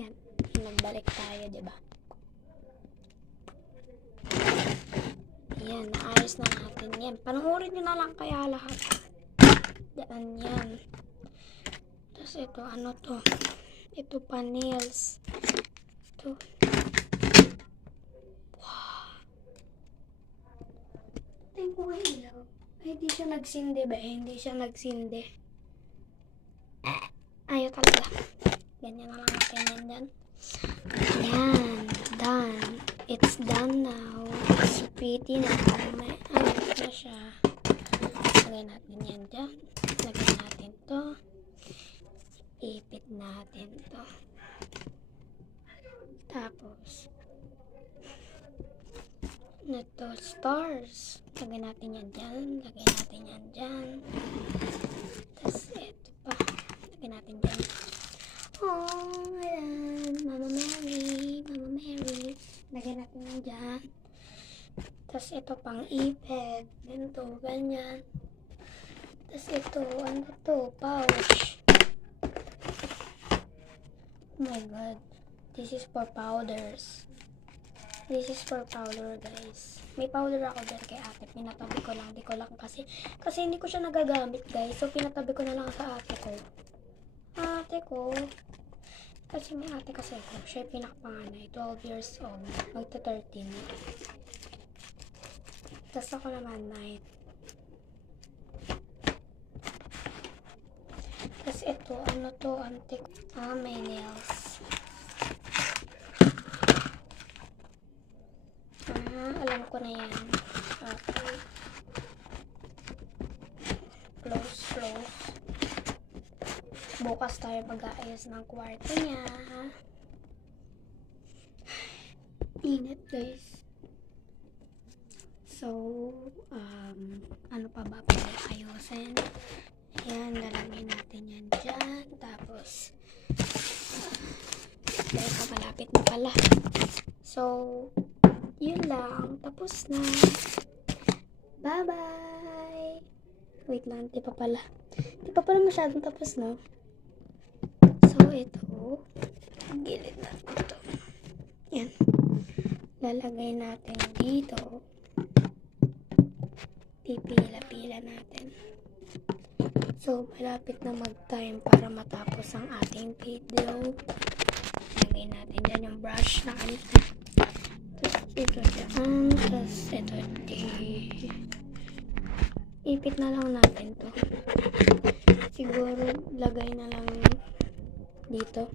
Yan. Nagbalik tayo, diba? Yan. Naayos na natin yan. Panoorin nyo na lang kaya lahat. Daan yan. Tapos ito, ano to? Ito pa, nails. Ito. Wow. Tingnan ko nga ilaw. Ay, hindi siya nagsindi ba? Hindi siya nagsindi. Ayaw talaga. Ganyan na lang natin yan dyan. Yan. Done. It's done now. It's pretty na. May ano na siya. Lagay natin yan dyan. Lagay natin to. Ipit natin to. Tapos ito, stars. Lagay natin yan dyan. Lagay natin yan dyan. Tapos ito pa. Lagay natin dyan. Oh, ayan. Mama Mary. Mama Mary. Lagay natin yan dyan. Tapos ito pang ipit. Ganito, ganyan. Tapos ito, ano to? Pouch. Oh my god. This is for powders. This is for powder, guys. May powder ako dyan kay ate. Pinatabi ko lang. Di ko lang kasi hindi ko siya nagagamit, guys. So, pinatabi ko na lang sa ate ko. Ate ko. Kasi may ate kasi ako. Siya yung pinakapanganay. 12 years old. Magta 13. Tapos ako naman 9. Tapos ito, ano to? Antique. May nails. Alam ko na yan. Okay. Close. Bukas tayo mag-aayos ng kwarto niya. Init, guys. So, ano pa ba pwede ayusin? Ayan, lalagyan natin yan dyan. Tapos, dahil pa malapit na pala. So, yun lang. Tapos na. Bye-bye! Wait lang, di pa pala. Di pa pala masyadong tapos na. So, ito. Gilid natin ito. Yan. Lalagay natin dito. Pipila-pila natin. So, malapit na mag-time para matapos ang ating video. Lagay natin dyan yung brush na kanina. Ito dyan. Tapos ito ipit na lang natin to. Siguro lagay na lang dito.